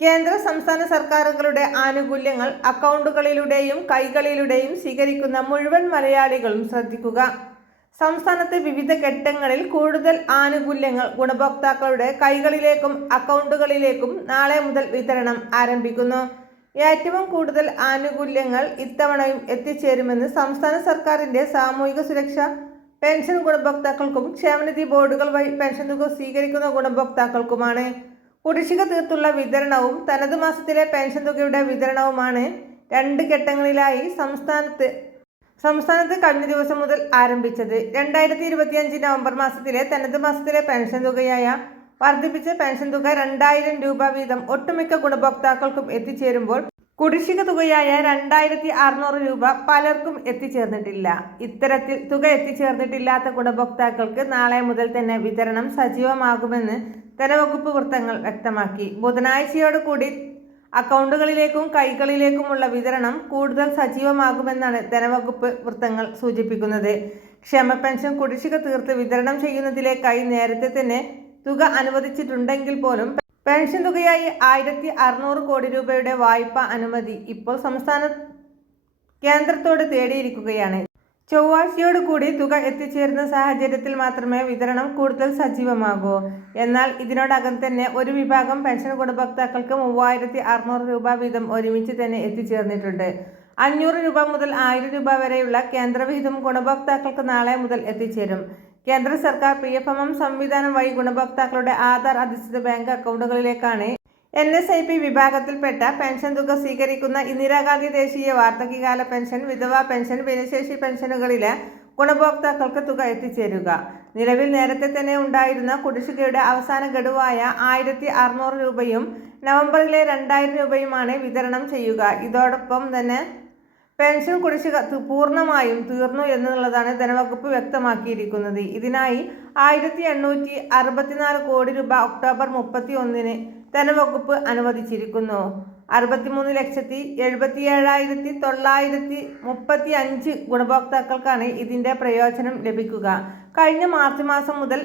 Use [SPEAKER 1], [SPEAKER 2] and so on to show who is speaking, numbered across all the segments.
[SPEAKER 1] കേന്ദ്ര സംസ്ഥാന സർക്കാരുകളുടെ ആനുകൂല്യങ്ങൾ അക്കൗണ്ടുകളിലൂടെയും കൈകളിലൂടെയും സ്വീകരിക്കുന്ന മുഴുവൻ മലയാളികളും ശ്രദ്ധിക്കുക. സംസ്ഥാനത്തെ വിവിധ ഘട്ടങ്ങളിൽ കൂടുതൽ ആനുകൂല്യങ്ങൾ ഗുണഭോക്താക്കളുടെ കൈകളിലേക്കും അക്കൗണ്ടുകളിലേക്കും നാളെ മുതൽ വിതരണം ആരംഭിക്കുന്നു. ഏറ്റവും കൂടുതൽ ആനുകൂല്യങ്ങൾ ഇത്തവണയും എത്തിച്ചേരുമെന്ന് സംസ്ഥാന സർക്കാരിന്റെ സാമൂഹിക സുരക്ഷ പെൻഷൻ ഗുണഭോക്താക്കൾക്കും ക്ഷേമനിധി ബോർഡുകൾ വഴി പെൻഷൻ തുക സ്വീകരിക്കുന്ന ഗുണഭോക്താക്കൾക്കുമാണ്. കുടിശ്ശിക തീർത്തുള്ള വിതരണവും തനത് മാസത്തിലെ പെൻഷൻ തുകയുടെ വിതരണവുമാണ് രണ്ട് ഘട്ടങ്ങളിലായി സംസ്ഥാനത്ത് സംസ്ഥാനത്ത് കഴിഞ്ഞ ദിവസം മുതൽ ആരംഭിച്ചത്. രണ്ടായിരത്തി ഇരുപത്തിയഞ്ച് നവംബർ മാസത്തിലെ തനത് മാസത്തിലെ പെൻഷൻ തുകയായ വർദ്ധിപ്പിച്ച പെൻഷൻ തുക രണ്ടായിരം രൂപ വീതം ഒട്ടുമിക്ക ഗുണഭോക്താക്കൾക്കും എത്തിച്ചേരുമ്പോൾ കുടിശ്ശിക തുകയായ രണ്ടായിരത്തി അറുന്നൂറ് രൂപ പലർക്കും എത്തിച്ചേർന്നിട്ടില്ല. ഇത്തരത്തിൽ തുക എത്തിച്ചേർന്നിട്ടില്ലാത്ത ഗുണഭോക്താക്കൾക്ക് നാളെ മുതൽ തന്നെ വിതരണം സജീവമാകുമെന്ന് ധനവകുപ്പ് വൃത്തങ്ങൾ വ്യക്തമാക്കി. ബുധനാഴ്ചയോടുകൂടി അക്കൗണ്ടുകളിലേക്കും കൈകളിലേക്കുമുള്ള വിതരണം കൂടുതൽ സജീവമാകുമെന്നാണ് ധനവകുപ്പ് വൃത്തങ്ങൾ സൂചിപ്പിക്കുന്നത്. ക്ഷമ പെൻഷൻ കുടിശ്ശിക തീർത്ത് വിതരണം ചെയ്യുന്നതിലേക്കായി നേരത്തെ തന്നെ തുക അനുവദിച്ചിട്ടുണ്ടെങ്കിൽ പോലും പെൻഷൻ തുകയായി ആയിരത്തി അറുന്നൂറ് കോടി രൂപയുടെ വായ്പ അനുമതി ഇപ്പോൾ സംസ്ഥാന കേന്ദ്രത്തോട് തേടിയിരിക്കുകയാണ്. ചൊവ്വാഴ്ചയോടുകൂടി തുക എത്തിച്ചേരുന്ന സാഹചര്യത്തിൽ മാത്രമേ വിതരണം കൂടുതൽ സജീവമാകൂ. എന്നാൽ ഇതിനോടകം തന്നെ ഒരു വിഭാഗം പെൻഷൻ ഗുണഭോക്താക്കൾക്ക് മൂവായിരത്തി അറുന്നൂറ് രൂപ വീതം ഒരുമിച്ച് തന്നെ എത്തിച്ചേർന്നിട്ടുണ്ട്. അഞ്ഞൂറ് രൂപ മുതൽ ആയിരം രൂപ വരെയുള്ള കേന്ദ്രവിഹിതം ഗുണഭോക്താക്കൾക്ക് നാളെ മുതൽ എത്തിച്ചേരും. കേന്ദ്ര സർക്കാർ പി എഫ് എം എം സംവിധാനം വഴി ഗുണഭോക്താക്കളുടെ ആധാർ അധിഷ്ഠിത ബാങ്ക് അക്കൗണ്ടുകളിലേക്കാണ് എൻ എസ് ഐ പി വിഭാഗത്തിൽപ്പെട്ട പെൻഷൻ തുക സ്വീകരിക്കുന്ന ഇന്ദിരാഗാന്ധി ദേശീയ വാർദ്ധക്യകാല പെൻഷൻ വിധവാ പെൻഷൻ ഭിന്നശേഷി പെൻഷനുകളിലെ ഗുണഭോക്താക്കൾക്ക് തുക എത്തിച്ചേരുക. നിലവിൽ നേരത്തെ തന്നെ ഉണ്ടായിരുന്ന കുടിശ്ശികയുടെ അവസാന ഗഡുവായ ആയിരത്തി അറുന്നൂറ് രൂപയും നവംബറിലെ രണ്ടായിരം രൂപയുമാണ് വിതരണം ചെയ്യുക. ഇതോടൊപ്പം തന്നെ പെൻഷൻ കുടിശ്ശിക പൂർണമായും തീർന്നു എന്നുള്ളതാണ് ധനവകുപ്പ് വ്യക്തമാക്കിയിരിക്കുന്നത്. ഇതിനായി ആയിരത്തി എണ്ണൂറ്റി അറുപത്തിനാല് കോടി രൂപ ഒക്ടോബർ മുപ്പത്തി ഒന്നിന് ധനവകുപ്പ് അനുവദിച്ചിരിക്കുന്നു. അറുപത്തിമൂന്ന് ലക്ഷത്തി എഴുപത്തി ഏഴായിരത്തി തൊള്ളായിരത്തി മുപ്പത്തി അഞ്ച് ഗുണഭോക്താക്കൾക്കാണ് ഇതിന്റെ പ്രയോജനം ലഭിക്കുക. കഴിഞ്ഞ മാർച്ച് മാസം മുതൽ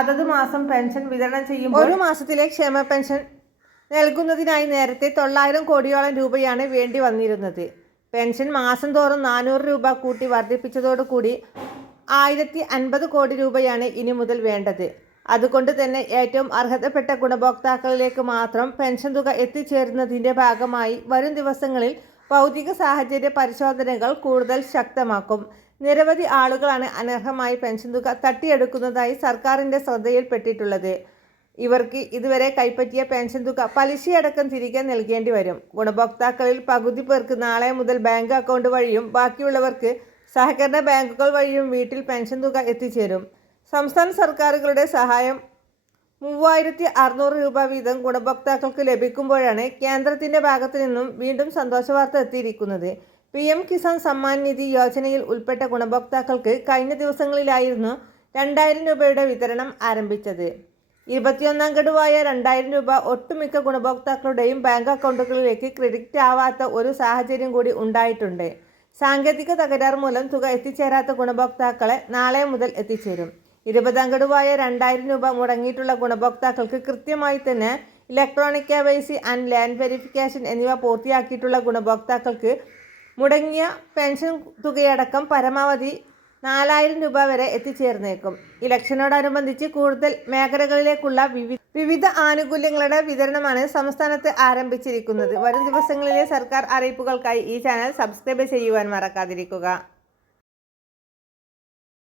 [SPEAKER 1] അതത് മാസം പെൻഷൻ വിതരണം ചെയ്യുമ്പോൾ ഒരു മാസത്തിലെ ക്ഷേമ പെൻഷൻ നൽകുന്നതിനായി നേരത്തെ തൊള്ളായിരം കോടിയോളം രൂപയാണ് വേണ്ടി വന്നിരുന്നത്. പെൻഷൻ മാസം തോറും നാനൂറ് രൂപ കൂട്ടി വർദ്ധിപ്പിച്ചതോടുകൂടി ആയിരത്തി അൻപത് കോടി രൂപയാണ് ഇനി മുതൽ വേണ്ടത്. അതുകൊണ്ട് തന്നെ ഏറ്റവും അർഹതപ്പെട്ട ഗുണഭോക്താക്കളിലേക്ക് മാത്രം പെൻഷൻ തുക എത്തിച്ചേരുന്നതിന്റെ ഭാഗമായി വരും ദിവസങ്ങളിൽ ഭൗതിക സാഹചര്യ പരിശോധനകൾ കൂടുതൽ ശക്തമാക്കും. നിരവധി ആളുകളാണ് അനർഹമായി പെൻഷൻ തുക തട്ടിയെടുക്കുന്നതായി സർക്കാരിന്റെ ശ്രദ്ധയിൽപ്പെട്ടിട്ടുള്ളത്. ഇവർക്ക് ഇതുവരെ കൈപ്പറ്റിയ പെൻഷൻ തുക പലിശയടക്കം തിരികെ നൽകേണ്ടി വരും. ഗുണഭോക്താക്കളിൽ പകുതി പേർക്ക് നാളെ മുതൽ ബാങ്ക് അക്കൗണ്ട് വഴിയും ബാക്കിയുള്ളവർക്ക് സഹകരണ ബാങ്കുകൾ വഴിയും വീട്ടിൽ പെൻഷൻ തുക എത്തിച്ചേരും. സംസ്ഥാന സർക്കാരുകളുടെ സഹായം മൂവായിരത്തി അറുന്നൂറ് രൂപ വീതം ഗുണഭോക്താക്കൾക്ക് ലഭിക്കുമ്പോഴാണ് കേന്ദ്രത്തിന്റെ ഭാഗത്തു നിന്നും വീണ്ടും സന്തോഷവാർത്ത എത്തിയിരിക്കുന്നത്. പി എം കിസാൻ സമ്മാൻ നിധി യോജനയിൽ ഉൾപ്പെട്ട ഗുണഭോക്താക്കൾക്ക് കഴിഞ്ഞ ദിവസങ്ങളിലായിരുന്നു രണ്ടായിരം രൂപയുടെ വിതരണം ആരംഭിച്ചത്. ഇരുപത്തിയൊന്നാം ഗഡുവായ രണ്ടായിരം രൂപ ഒട്ടുമിക്ക ഗുണഭോക്താക്കളുടെയും ബാങ്ക് അക്കൗണ്ടുകളിലേക്ക് ക്രെഡിറ്റ് ആവാത്ത ഒരു സാഹചര്യം കൂടി ഉണ്ടായിട്ടുണ്ട്. സാങ്കേതിക തകരാർ മൂലം തുക എത്തിച്ചേരാത്ത ഗുണഭോക്താക്കളെ നാളെ മുതൽ എത്തിച്ചേരും. ഇരുപതാം ഗഡുവായ രണ്ടായിരം രൂപ മുടങ്ങിയിട്ടുള്ള ഗുണഭോക്താക്കൾക്ക് കൃത്യമായി തന്നെ electronic K Y C and land verification എന്നിവ പൂർത്തിയാക്കിയിട്ടുള്ള ഗുണഭോക്താക്കൾക്ക് മുടങ്ങിയ പെൻഷൻ തുകയടക്കം പരമാവധി നാലായിരം രൂപ വരെ എത്തിച്ചേർന്നേക്കും. ഇലക്ഷനോടനുബന്ധിച്ച് കൂടുതൽ മേഖലകളിലേക്കുള്ള വിവിധ വിവിധ ആനുകൂല്യങ്ങളുടെ വിതരണമാണ് സംസ്ഥാനത്ത് ആരംഭിച്ചിരിക്കുന്നത്. വരും ദിവസങ്ങളിലെ സർക്കാർ അറിയിപ്പുകൾക്കായി ഈ ചാനൽ സബ്സ്ക്രൈബ് ചെയ്യുവാൻ മറക്കാതിരിക്കുക.